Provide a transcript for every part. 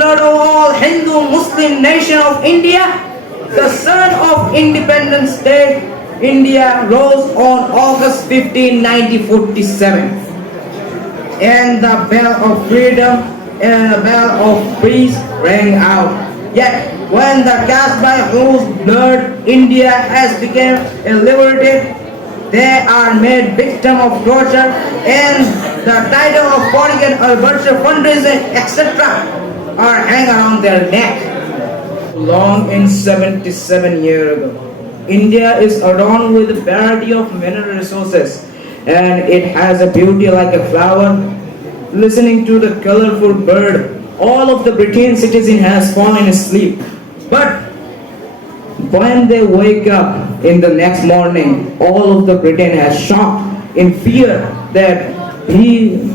lifeblood of all Hindu Muslim nation of India, the sun of Independence Day, India rose on August 15, 1947. And the bell of freedom and the bell of peace rang out. Yet, when the caste by whose blood India has become liberated, they are made victim of torture and the title of political or virtual fundraising, etc. are hang around their neck. Long in 77 years ago, India is adorned with a variety of mineral resources, and it has a beauty like a flower. Listening to the colorful bird, all of the British citizens has fallen asleep. But when they wake up in the next morning, all of the Britain has shocked in fear that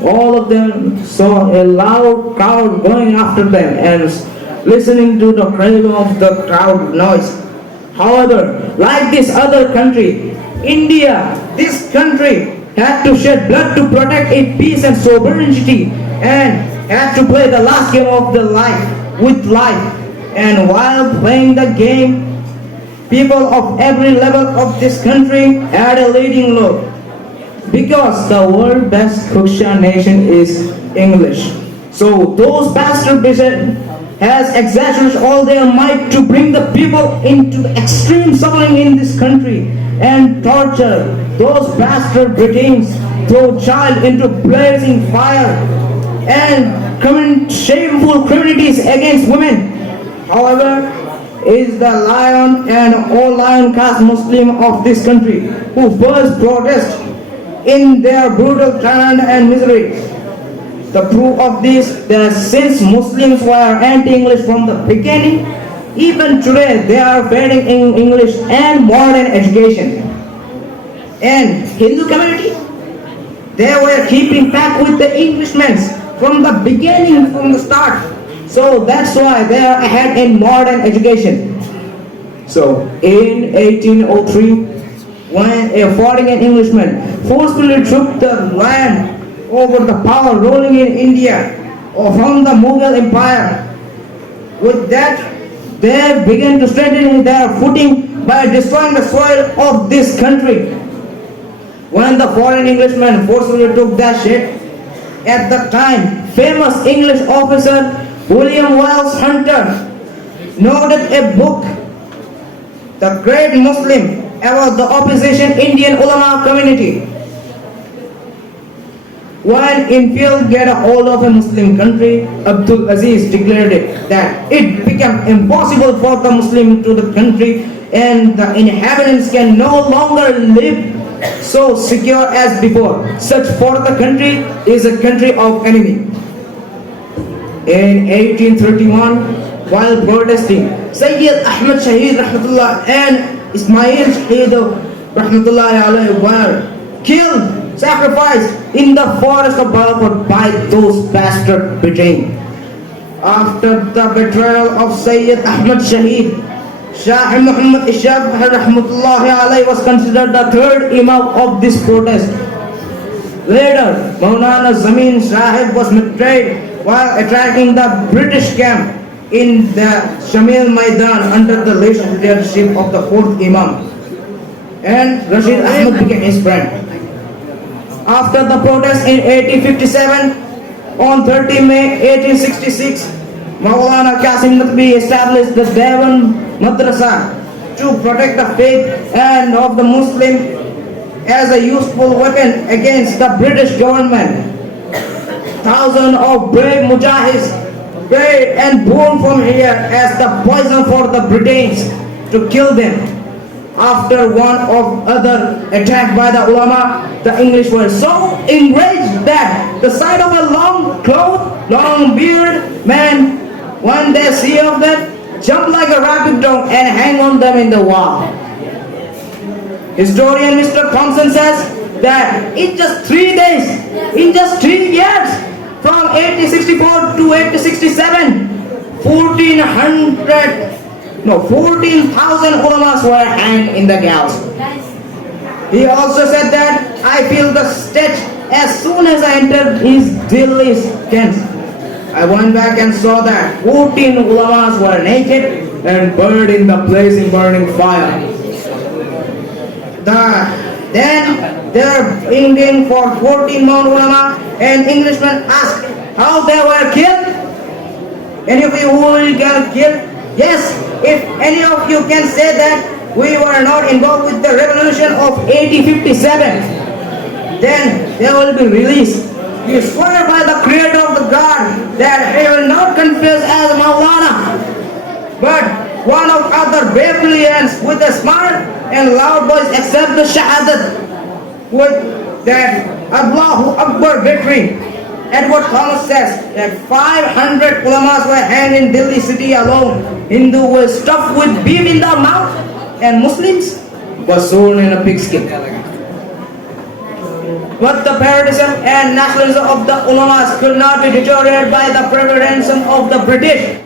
all of them saw a loud crowd going after them and listening to the cry of the crowd noise. However, like this other country, India, this country had to shed blood to protect its peace and sovereignty and had to play the last game of the life with life. And while playing the game, people of every level of this country had a leading role. Because the world's best Kuksha nation is English. So those bastard bishops has exaggerated all their might to bring the people into the extreme suffering in this country and torture. Those bastard Britons throw child into blazing fire and commit shameful criminalities against women. However, is the lion and all lion caste Muslim of this country who first protest in their brutal tyranny and misery. The proof of this, that since Muslims were anti-English from the beginning, even today they are failing in English and modern education. And Hindu community, they were keeping back with the Englishmen from the beginning, from the start. So that's why they are ahead in modern education. So in 1803, when a foreign Englishman forcefully took the land over the power ruling in India or from the Mughal Empire, with that they began to strengthen their footing by destroying the soil of this country. When the foreign Englishman forcefully took that shit, at the time, famous English officer William Wells Hunter noted a book, The Great Muslim, about the opposition Indian ulama community. When infield get a hold of a Muslim country, Abdul Aziz declared it that it became impossible for the Muslim to the country and the inhabitants can no longer live so secure as before. Such for the country is a country of enemy. In 1831, while protesting, Sayyid Ahmad Shahid Rahmatullah and Ismail Shahid Rahmatullah were killed, sacrificed in the forest of Balapur by those bastard Britain. After the betrayal of Sayyid Ahmad Shahid, Shah Muhammad Ishaq Rahmatullah was considered the third Imam of this protest. Later, Maulana Zameen Sahib was betrayed while attacking the British camp in the Shamil Maidan under the leadership of the fourth Imam. And Rashid Ahmad became his friend. After the protest in 1857, on 30 May 1866, Maulana Qasim Naqvi established the Dewan Madrasa to protect the faith and of the Muslim as a useful weapon against the British government. Thousands of brave mujahids prayed and born from here as the poison for the Britons to kill them. After one of other attacked by the ulama, the English were so enraged that the sight of a long cloth, long beard man, when they see of them, jump like a rabbit dog and hang on them in the wall. Historian Mr. Thompson says that in just 3 days, in just 3 years, from 1864 to 1867, 14,000 ulamas were hanged in the gallows. He also said that I feel the stitch as soon as I entered his Delhi camp. I went back and saw that 14 ulamas were naked and burned in the blazing burning fire. Then they were bringing for 14 more ulama, and Englishmen asked how they were killed. Any of you who will get killed? Yes, if any of you can say that we were not involved with the revolution of 1857, then they will be released. We swear by the creator of the God that he will not confess as Maulana, but one of other Babylonians with a smart and loud voice accept the Shahadat with that Allahu Akbar victory. Edward Thomas says that 500 ulamas were hanged in Delhi city alone. Hindu were stuffed with beef in their mouth, and Muslims were sold in a pigskin. But the patriotism and nationalism of the ulamas could not be deteriorated by the prevalence of the British.